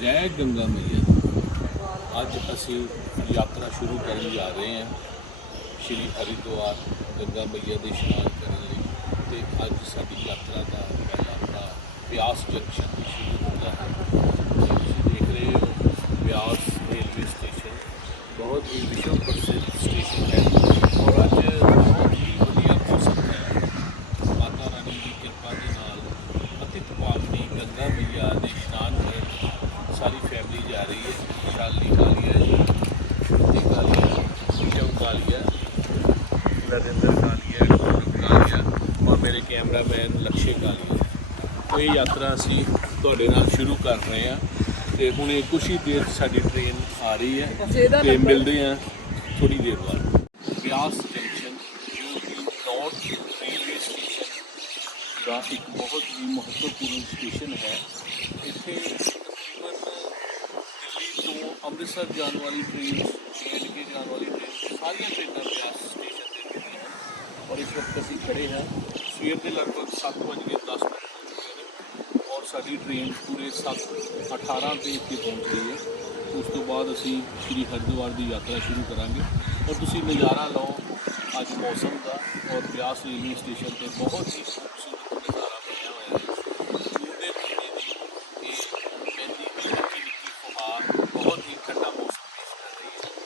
जय गंगा मैया। अज असी यात्रा शुरू करन जा रहे हैं श्री हरिद्वार गंगा मैया के इशनान करने ते अज साडी यात्रा का पहला पड़ा ब्यास जंक्शन तो शुरू होता है। तुसीं देख रहे हो ब्यास रेलवे स्टेशन बहुत ही विश्व प्रसिद्ध स्टेशन है और अज बहुत ही वधिया मौसम है। माता रानी की कृपा के नाल पतित पावनी गंगा मैया के इशनान करन सारी फैमिली जा रही है। शालिनी कालिया जी, श्रुति कालिया, शिव कालिया, नरेंद्र कालिया, गौरव कालिया और मेरे कैमरामैन लक्ष्य कालिया। तो ये यात्रा असी तुहाडे नाल शुरू कर रहे हैं तो हुणे कुछ ही देर साडी ट्रेन आ रही है तो मिलते हैं थोड़ी देर बाद। ब्यास जंक्शन जो कि नॉर्थ रेलवे स्टेशन का एक बहुत ही महत्वपूर्ण स्टेशन है। इत्थे तो अमृतसर जाने वाली ट्रेन, JNK जाने वाली ट्रेन, सारिया ट्रेनां ब्यास स्टेशन से मिलती हैं। और इस वक्त असी खड़े हैं सवेर के लगभग 7:10 और साडी ट्रेन पूरे 7:18 पे इत्थे पहुँच गई है। उस तो बाद असी श्री हरिद्वार की यात्रा शुरू करांगे और तुसीं नज़ारा लो अज मौसम का और ब्यास रेलवे स्टेशन पर बहुत ही खूबसूरत नज़ारा बनया हुआ है। जून के महीने की ये पैंती की निक्की निक्की फुहार बहुत ही ठंडा मौसम पेश कर रही है।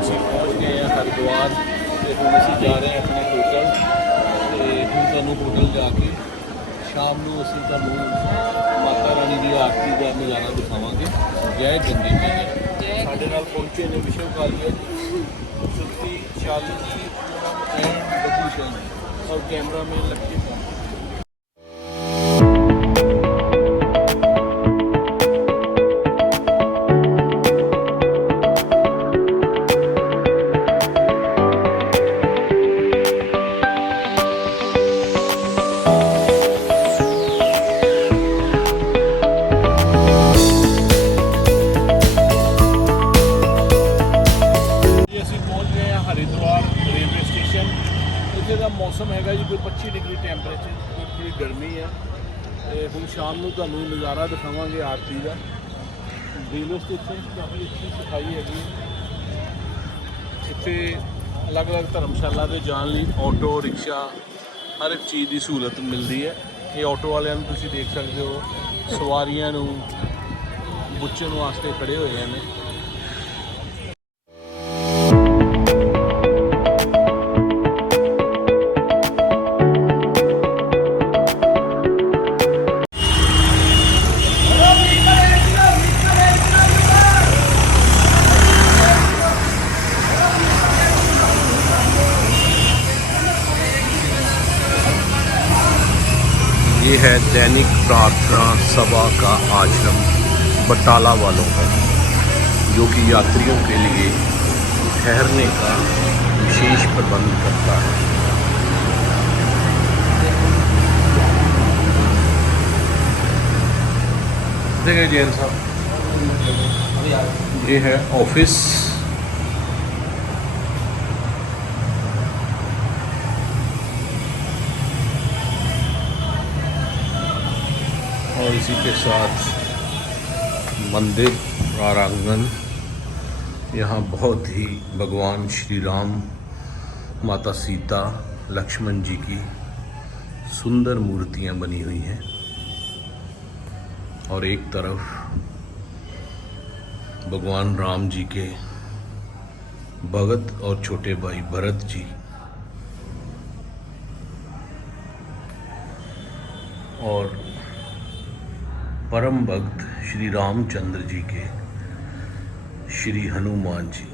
ਅਸੀਂ पहुँच गए हैं हरिद्वार ਤੇ ਹੁਣ ਅਸੀਂ ਜਾ ਰਹੇ ਹਾਂ ਆਪਣੇ ਹੋਟਲ ਤੇ ਹੁਣ ਤੁਹਾਨੂੰ ਹੋਟਲ ਜਾ ਕੇ ਸ਼ਾਮ ਨੂੰ ਅਸੀਂ ਤੁਹਾਨੂੰ ਮਾਤਾ ਰਾਣੀ ਦੀ ਆਰਤੀ ਦਾ ਨਜ਼ਾਰਾ ਦਿਖਾਵਾਂਗੇ। ਜੈ ਗੰਗੇ ਮੈया। ਸਾਡੇ ਨਾਲ ਪਹੁੰਚੇ ਨੇ ਵਿਸ਼ਵ ਕਾਲੀਆ ਜੀ, ਸੁਰਤੀ ਸ਼ਾਲਿਨੀ ਜੀ, ਪੂਨਮ ਐਂਡ ਬਤੂਸ਼ਾ ਜੀ और कैमरामैन लक्ष्य का। हरिद्वार रेलवे स्टेशन इत्थे दा मौसम हैगा जी कोई 25 डिग्री टैंपरेचर, कोई थोड़ी गर्मी है। हुण शाम नूं तुहानूं नज़ारा दिखावांगे आरती का। रेलवे स्टेशन काफ़ी अच्छी सफाई हैगी। इत्थे अलग अलग धर्मशाला दे जाण लई ऑटो रिक्शा हर एक चीज़ की सहूलत मिलती है। ये ऑटो वालियां नूं तुसीं देख सकते हो सवारियां नूं बुच्चण वास्ते खड़े हुए हैं। ये है दैनिक प्रार्थना सभा का आश्रम बटाला वालों का, जो कि यात्रियों के लिए ठहरने का विशेष प्रबंध करता है। देखिए जैन साहब, ये है ऑफिस। और इसी के साथ मंदिर प्रांगण। यहाँ बहुत ही भगवान श्री राम, माता सीता, लक्ष्मण जी की सुंदर मूर्तियाँ बनी हुई हैं और एक तरफ भगवान राम जी के भगत और छोटे भाई भरत जी और परम भक्त श्री रामचंद्र जी के श्री हनुमान जी।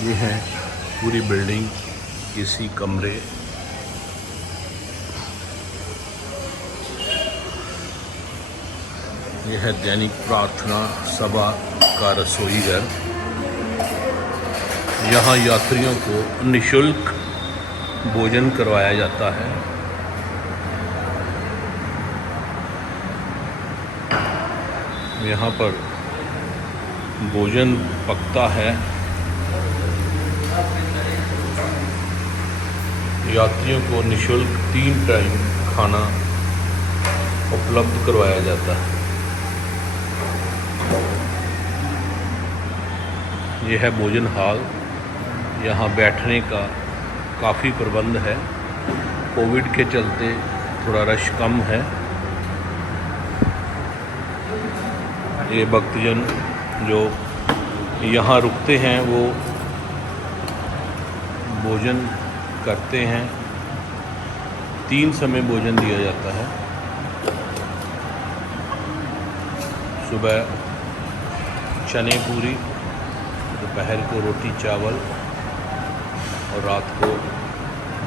ये है पूरी बिल्डिंग, इसी कमरे यह है दैनिक प्रार्थना सभा का रसोई घर। यहाँ यात्रियों को निःशुल्क भोजन करवाया जाता है। यहाँ पर भोजन पकता है। यात्रियों को निःशुल्क 3 टाइम खाना उपलब्ध करवाया जाता है। यह है भोजन हॉल। यहाँ बैठने का काफ़ी प्रबंध है। कोविड के चलते थोड़ा रश कम है। ये भक्तजन जो यहाँ रुकते हैं वो भोजन करते हैं। 3 समय भोजन दिया जाता है। सुबह चने पूरी, दोपहर को रोटी चावल और रात को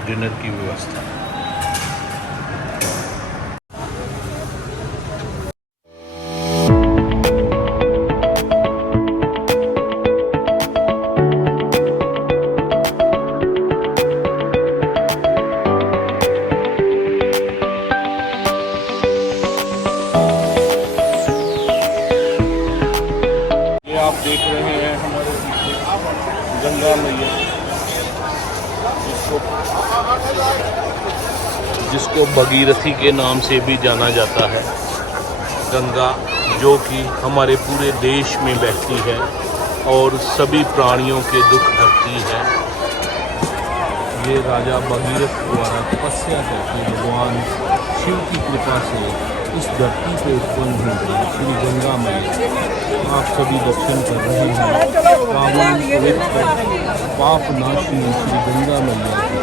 डिनर की व्यवस्था। ये आप देख रहे हैं हमारे पीछे गंगा मैया, जिसको भगीरथी के नाम से भी जाना जाता है। गंगा जो कि हमारे पूरे देश में बहती है और सभी प्राणियों के दुख हरती है। ये राजा भगीरथ द्वारा तपस्या करके भगवान शिव की कृपा से इस धरती पे उत्पन्न हो गई श्री गंगा मैया। आप सभी दर्शन कर रहे हैं पावन पवित्र पाप नाशिनी श्री गंगा मैया की।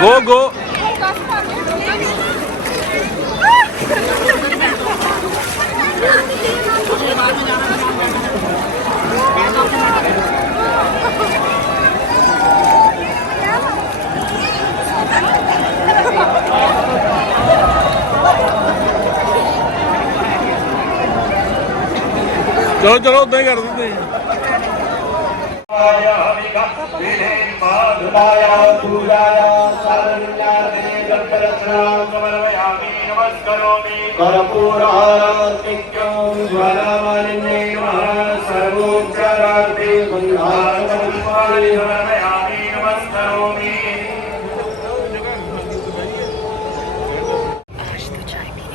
गो गो चलो चलो उदा ही कर देते हैं।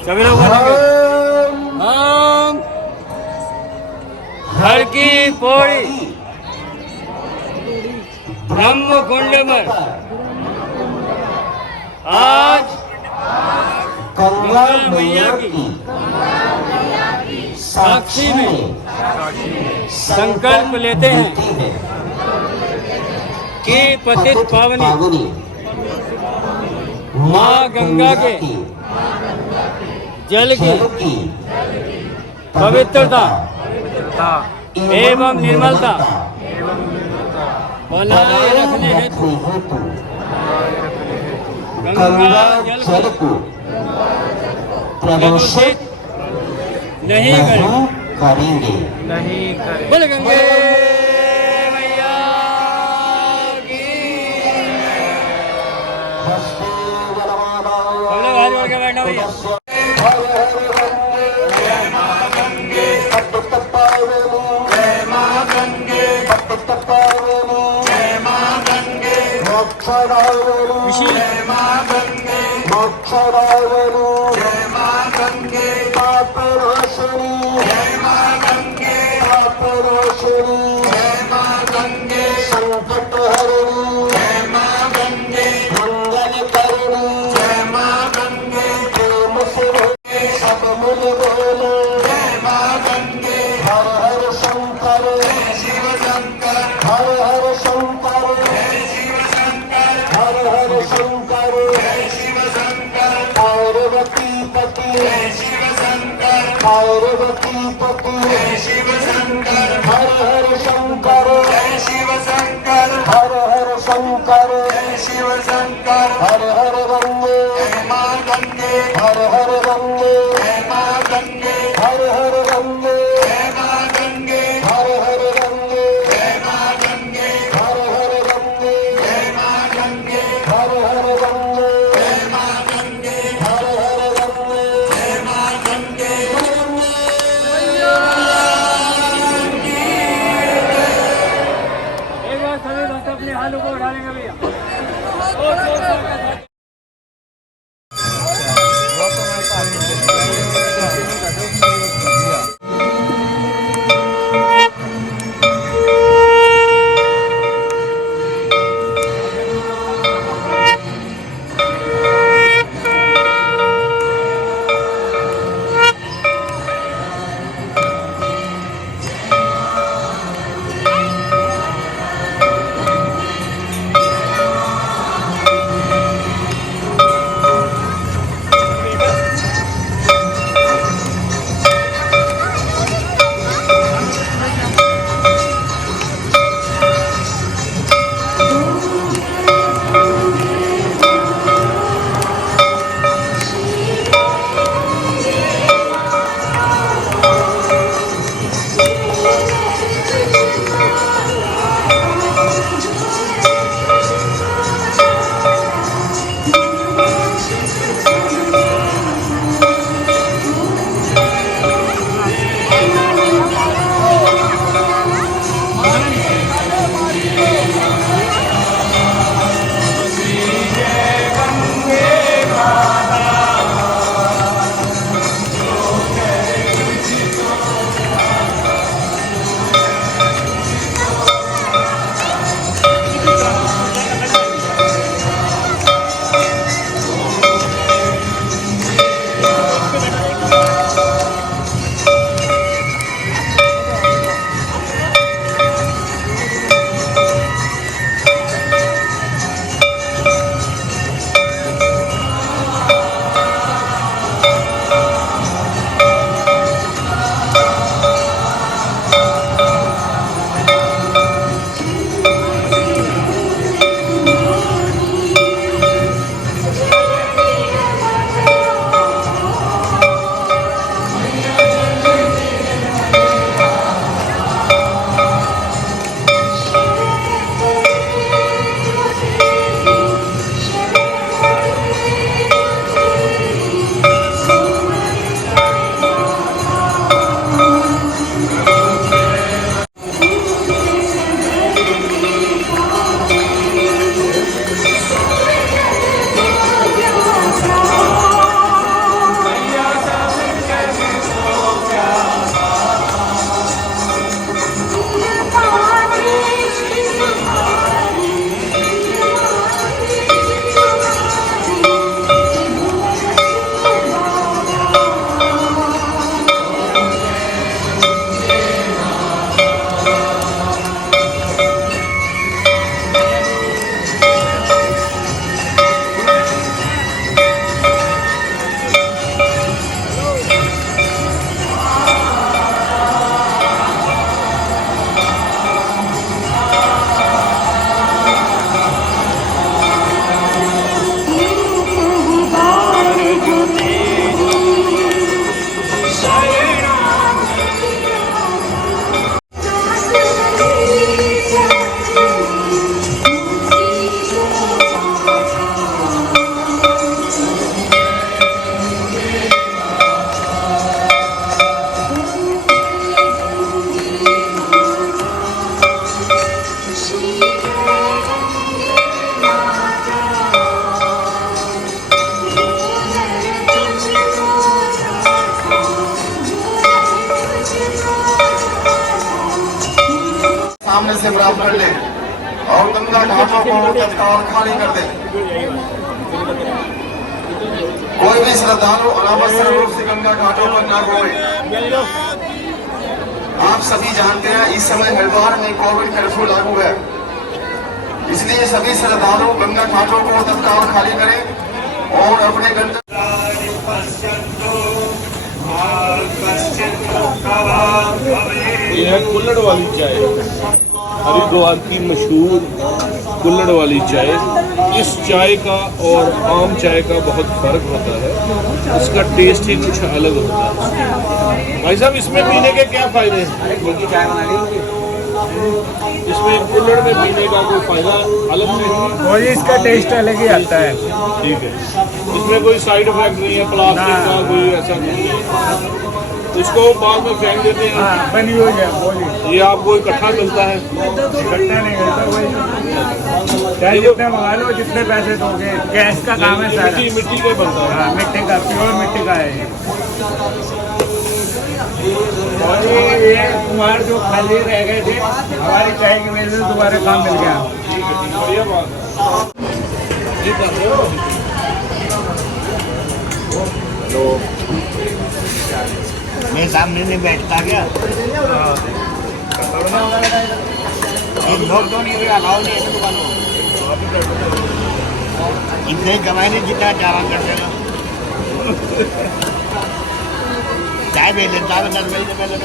सभी लोग हम घर की पौड़ी ब्रह्म कुंड में आज गंगा मैया की साक्षी में संकल्प लेते हैं कि पतित पावनी माँ गंगा के जल की पवित्रता एवं निर्मलता बनाए रखने हेतु गंगा जल को प्रदूषित नहीं करेंगे। बोल गंगे मैया की। हम लोग हाथ जोड़ के बैठना भैया। संकट हरणी जय मां गंगे, मंगल करणी जय मां गंगे, प्रेम से सब मिल बोले जय मां गंगे। हर हर शंकर जय शिव शंकर, हर हर शंकर जय शिव शंकर, हर हर शंकर पार्वती पति जय शिव शंकर हर हर शंकर जय शिव शंकर हर हर शंकर जय शिव शंकर हर हर गंगे जय मां गंगे हर हर गंगे जय मां गंगे हर हर गंगे जय मां गंगे हर हर गंगे जय मां गंगे हर हर गंगे जय मां गंगे हर हर गंगे जय मां गंगे हर हर गंगे जय मां गंगे एक बार सभी भक्त अपने हाथों को उठा लेंगे भैया। सामने से बराबर कर ले और गंगा घाटों को तत्काल खाली कर दे। कोई भी श्रद्धालु अनावश्यक रूप से गंगा घाटों पर न घूमे। आप सभी जानते हैं इस समय हरिद्वार में कोविड कर्फ्यू लागू है, इसलिए सभी श्रद्धालु गंगा घाटों को तत्काल खाली करें और अपने गंगा ये है कुल्हड़ वाली चाय, हरिद्वार की मशहूर कुल्हड़ वाली चाय। इस चाय का और आम चाय का बहुत फर्क होता है, इसका टेस्ट ही कुछ अलग होता है। भाई साहब, इसमें पीने के क्या फायदे हैं? इसमें कुल्हड़ में पीने का कोई फायदा अलग नहीं? और इसका टेस्ट अलग ही आता है। ठीक है, इसमें कोई साइड इफेक्ट नहीं है, प्लास्टिक का कोई ऐसा नहीं है। इसको बाद में फेंक देते हैं। हाँ, बनी हुई है बोली। ये आपको इकट्ठा मिलता है? इकट्ठा नहीं करता वही, चाहे जितने मंगा लो, जितने पैसे दोगे। गैस का काम है सारा। मिट्टी का बनता है। हाँ, मिट्टी का, प्योर मिट्टी का है ये। और ये कुमार जो खाली रह गए थे, हमारी चाय की वजह से दोबारा काम मिल गया। बढ़िया बात है। ये कर रहे हो? हेलो, मेरे सामने नहीं बैठता क्या? ये लोग तो नहीं अलाउ नहीं है दुकानों, इतने कमाए नहीं जितना चालान कर देगा। चाय भेज लेता है 10 बजे से पहले।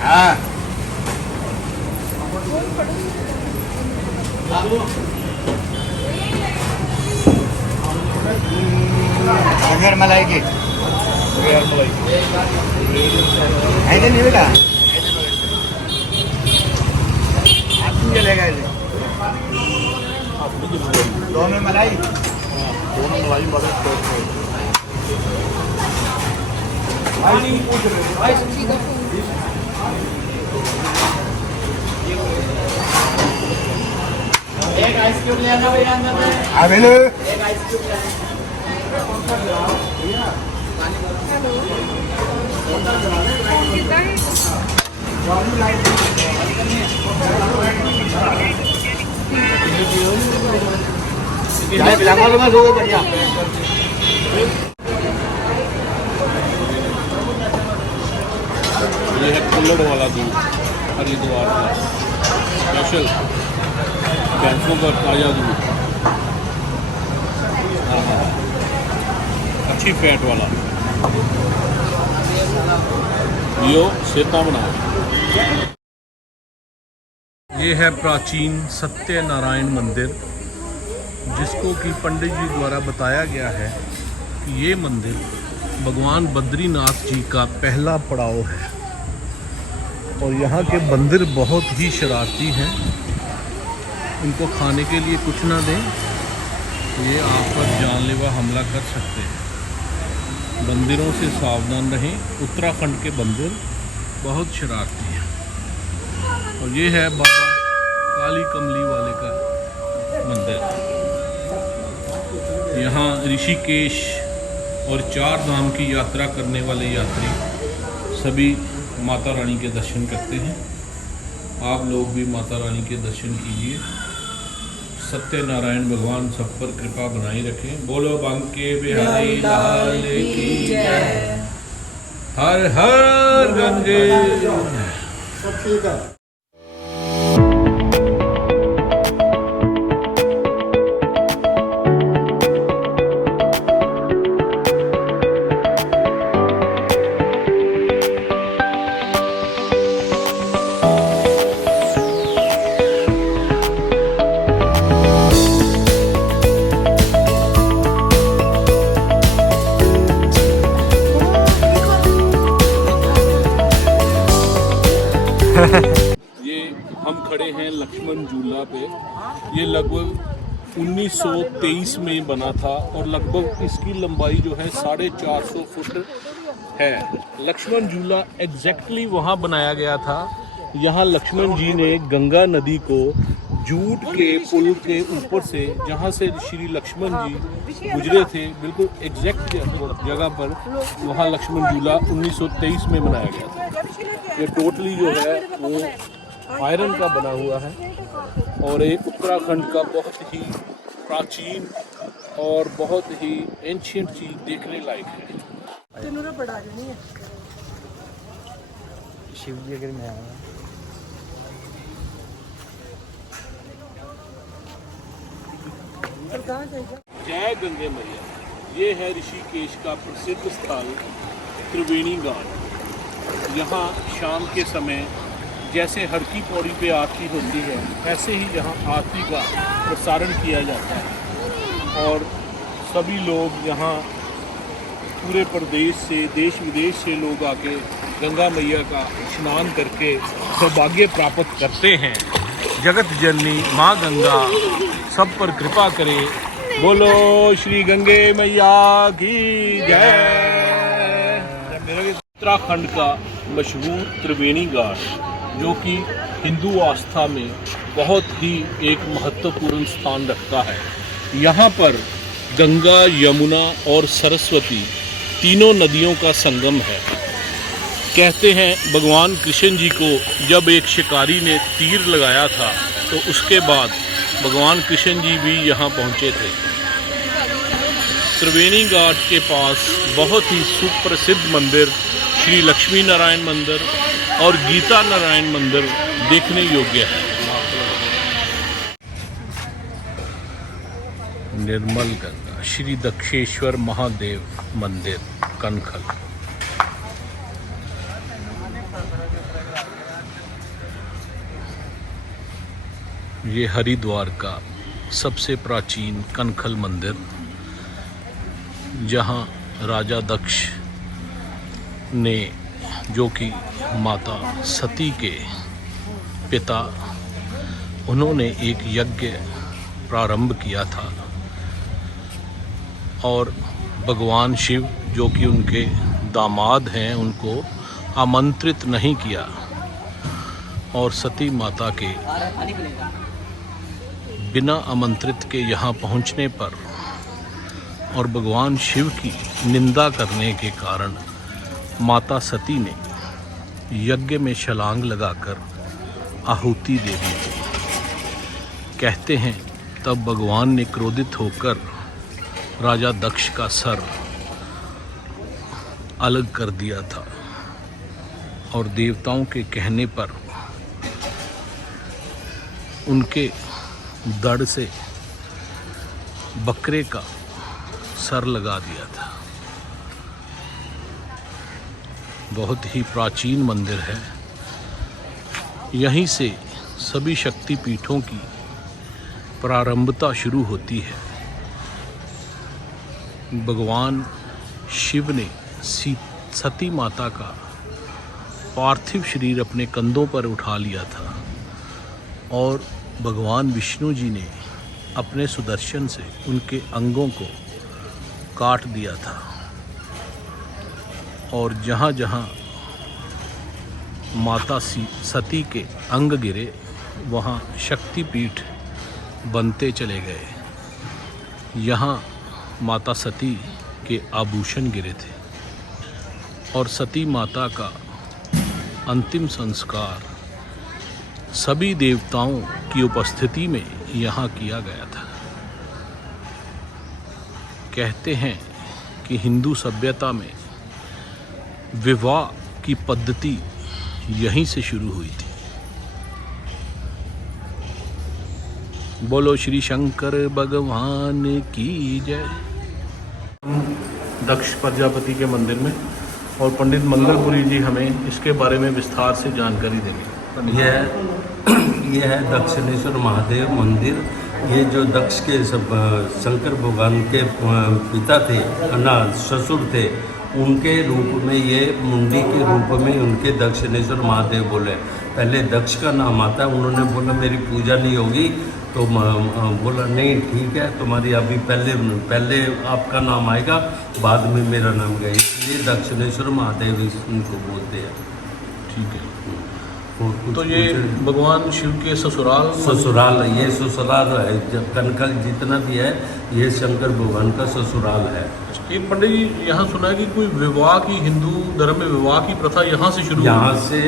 हाँ, बगैर मलाई की ऐसे नहीं बेटा, आप क्यों चलेगा ऐसे? दो में मलाई, दोनों मलाई मदद करते हैं। एक आइसक्रीम ले आना भैया अंदर में। अवेले एक आइसक्रीम ले आना। बढ़िया। ये है कुल्हड़ वाला दूध, हरिद्वार का स्पेशल भैंसों का ताज़ा दूध। हाँ, अच्छी फैट वाला। यो सेता बनाओ। ये है प्राचीन सत्यनारायण मंदिर, जिसको कि पंडित जी द्वारा बताया गया है कि ये मंदिर भगवान बद्रीनाथ जी का पहला पड़ाव है। और यहाँ के बंदर बहुत ही शरारती हैं, इनको खाने के लिए कुछ ना दें, ये आप पर जानलेवा हमला कर सकते हैं। बंदरों से सावधान रहें। उत्तराखंड के बंदर बहुत शरारती हैं। और ये है बाबा काली कमली वाले का मंदिर। यहाँ ऋषिकेश और 4 धाम की यात्रा करने वाले यात्री सभी माता रानी के दर्शन करते हैं। आप लोग भी माता रानी के दर्शन कीजिए। सत्यनारायण भगवान सब पर कृपा बनाई रखें। बोलो बांके बिहारी लाल की जय। हर हर गंगे। सब ठीक है। ये हम खड़े हैं लक्ष्मण झूला पे। ये लगभग 1923 में बना था और लगभग इसकी लंबाई जो है 450 फुट है। लक्ष्मण झूला एग्जैक्टली वहाँ बनाया गया था। यहाँ लक्ष्मण जी ने गंगा नदी को जूट के पुल के ऊपर से, जहाँ से श्री लक्ष्मण जी गुजरे थे, बिल्कुल एग्जैक्ट जगह पर वहाँ लक्ष्मण झूला 1923 में बनाया गया था। ये टोटली जो है वो आयरन का बना हुआ है और ये उत्तराखंड का बहुत ही प्राचीन और बहुत ही एंशिएंट चीज देखने लायक है। शिव जी अगर मैं आया जय गंगे मैया। ये है ऋषिकेश का प्रसिद्ध स्थल त्रिवेणी घाट। यहाँ शाम के समय जैसे हर की पौड़ी पे आरती होती है, ऐसे ही यहाँ आरती का प्रसारण किया जाता है और सभी लोग यहाँ पूरे प्रदेश से, देश विदेश से लोग आके गंगा मैया का स्नान करके सौभाग्य प्राप्त करते हैं। जगत जननी माँ गंगा सब पर कृपा करे। बोलो श्री गंगे मैया की जय। उत्तराखंड का मशहूर त्रिवेणी घाट जो कि हिंदू आस्था में बहुत ही एक महत्वपूर्ण स्थान रखता है। यहाँ पर गंगा, यमुना और सरस्वती तीनों नदियों का संगम है। कहते हैं भगवान कृष्ण जी को जब एक शिकारी ने तीर लगाया था तो उसके बाद भगवान कृष्ण जी भी यहाँ पहुँचे थे। त्रिवेणी घाट के पास बहुत ही सुप्रसिद्ध मंदिर श्री लक्ष्मी नारायण मंदिर और गीता नारायण मंदिर देखने योग्य है। निर्मल गंगा श्री दक्षेश्वर महादेव मंदिर कनखल। ये हरिद्वार का सबसे प्राचीन कनखल मंदिर, जहाँ राजा दक्ष ने, जो कि माता सती के पिता, उन्होंने एक यज्ञ प्रारंभ किया था और भगवान शिव जो कि उनके दामाद हैं उनको आमंत्रित नहीं किया और सती माता के बिना आमंत्रित के यहाँ पहुँचने पर और भगवान शिव की निंदा करने के कारण माता सती ने यज्ञ में छलांग लगाकर आहुति दे दी थी। कहते हैं तब भगवान ने क्रोधित होकर राजा दक्ष का सर अलग कर दिया था और देवताओं के कहने पर उनके धड़ से बकरे का सर लगा दिया था। बहुत ही प्राचीन मंदिर है। यहीं से सभी शक्ति पीठों की प्रारंभता शुरू होती है। भगवान शिव ने सती माता का पार्थिव शरीर अपने कंधों पर उठा लिया था और भगवान विष्णु जी ने अपने सुदर्शन से उनके अंगों को काट दिया था और जहाँ जहाँ माता सती के अंग गिरे वहाँ शक्तिपीठ बनते चले गए। यहाँ माता सती के आभूषण गिरे थे और सती माता का अंतिम संस्कार सभी देवताओं की उपस्थिति में यहाँ किया गया था। कहते हैं कि हिंदू सभ्यता में विवाह की पद्धति यहीं से शुरू हुई थी। बोलो श्री शंकर भगवान की जय। दक्ष प्रजापति के मंदिर में और पंडित मंगलपुरी जी हमें इसके बारे में विस्तार से जानकारी देंगे। यह है दक्षिणेश्वर महादेव मंदिर। ये जो दक्ष के शंकर भगवान के पिता थे, ससुर थे, उनके रूप में ये मुंडी के रूप में उनके दक्षिणेश्वर महादेव बोले। पहले दक्ष का नाम आता है, उन्होंने बोला मेरी पूजा नहीं होगी, तो बोला नहीं ठीक है तुम्हारी अभी पहले आपका नाम आएगा, बाद में मेरा नाम गया, इसलिए दक्षिणेश्वर महादेव इनको बोलते हैं। ठीक है। तो ये भगवान शिव के ससुराल ये ससुराल है। जब कनखल जितना भी है ये शंकर भगवान का ससुराल है। एक पंडित जी यहाँ सुना है कि कोई विवाह की, हिंदू धर्म में विवाह की प्रथा यहाँ से शुरू यहाँ से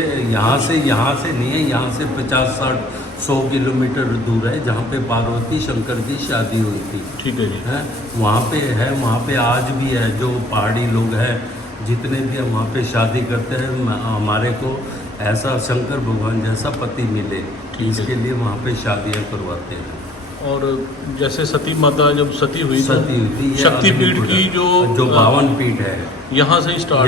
नहीं है, यहाँ से 50-60-100 किलोमीटर दूर है, जहाँ पे पार्वती शंकर की शादी हुई थी। ठीक है जी। है वहाँ पे है, वहाँ पे आज भी है। जो पहाड़ी लोग हैं जितने भी हम वहाँ पे शादी करते हैं, हमारे को ऐसा शंकर भगवान जैसा पति मिले, इसके लिए वहाँ पे शादियाँ करवाते हैं। और जैसे सती माता जब सती हुई सती हुई थी, ये शक्तिपीठ अग्निकुंड की जो 52 पीठ है, यहाँ से ही स्टार्ट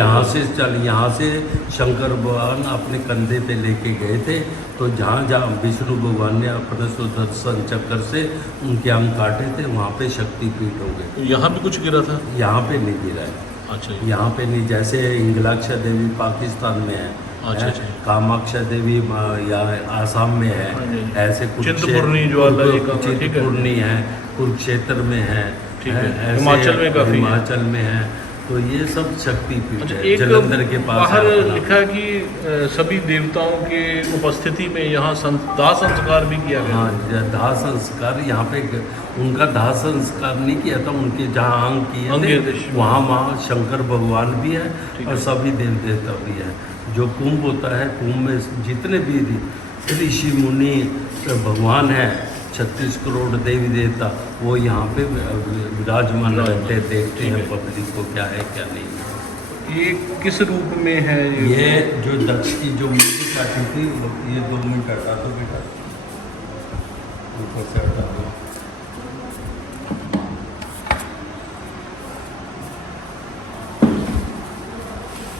यहाँ से शंकर भगवान अपने कंधे पे लेके गए थे। तो जहाँ जहाँ विष्णु भगवान ने अपने सुदर्शन चक्र से उनके अंग काटे थे, वहाँ पे शक्तिपीठ हो गए। यहाँ भी कुछ गिरा था? यहाँ पे नहीं गिरा है। अच्छा यहाँ पे नहीं, जैसे इंगलाक्षा देवी पाकिस्तान में है, अच्छा, अच्छा। कामाक्षा देवी यहाँ आसाम में है, हाँ जी। ऐसे चिंतपूर्णी ज्वाला जी का, ठीक है। चिंतपूर्णी है, कुरुक्षेत्र में है, ठीक है। ऐसे हिमाचल में काफी है। हिमाचल में है। तो ये सब शक्तिपीठ अच्छा, है। एक जलंधर के पास बाहर है अपना। लिखा है कि सभी देवताओं के उपस्थिति में यहाँ दाह संस्कार भी किया गया। हाँ, दाह संस्कार यहाँ पे उनका दाह संस्कार नहीं किया था, उनके जहाँ अंग किए थे वहाँ माँ शंकर भगवान भी है और सभी देव देवता भी है। जो कुंभ होता है, कुंभ में जितने भी ऋषि मुनि भगवान हैं, 36 करोड़ देवी देवता, वो यहाँ पे विराजमान रहते, देखते हैं पब्लिक को क्या है क्या नहीं है। ये किस रूप में है? ये जो दक्ष की जो मूर्ति काटी थी, ये 2 मिनट हटा दो बेटा, ऊपर से हटा दो।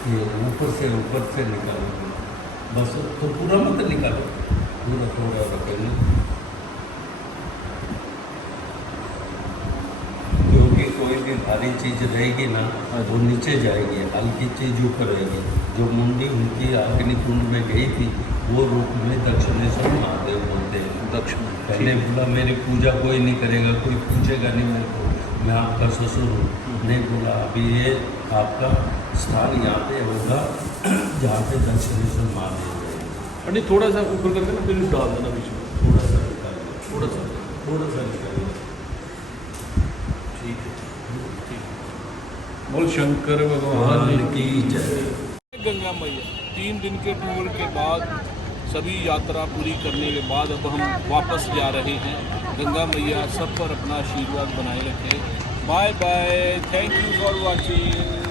ये ऊपर से निकालो, बस तो पूरा मत निकालो, पूरा थोड़ा रखेंगे, क्योंकि कोई भी भारी चीज़ रहेगी ना वो नीचे जाएगी, हल्की चीज़ ऊपर रहेगी। जो मुंडी उनकी अग्निकुंड में गई थी, वो रूप में दक्षिणेश्वर महादेव बोलते हैं। दक्षिण पहले बोला मेरी पूजा कोई नहीं करेगा, कोई पूछेगा नहीं मेरे को, मैं आपका ससुर हूँ। नहीं बोला, अभी ये आपका स्थान यहाँ पे होगा जहाँ पे दक्षिणेश्वर महादेव है। नहीं, थोड़ा सा ऊपर करके ना फिर डाल देना बीच में, थोड़ा सा निकाल लो, थोड़ा सा। निकाल लो। ठीक है, ठीक है। बोल शंकर भगवान की जय। गंगा मैया 3 दिन के टूर के बाद सभी यात्रा पूरी करने के बाद अब हम वापस जा रहे हैं। गंगा मैया सब पर अपना आशीर्वाद बनाए रखें। Bye bye, thank you for watching.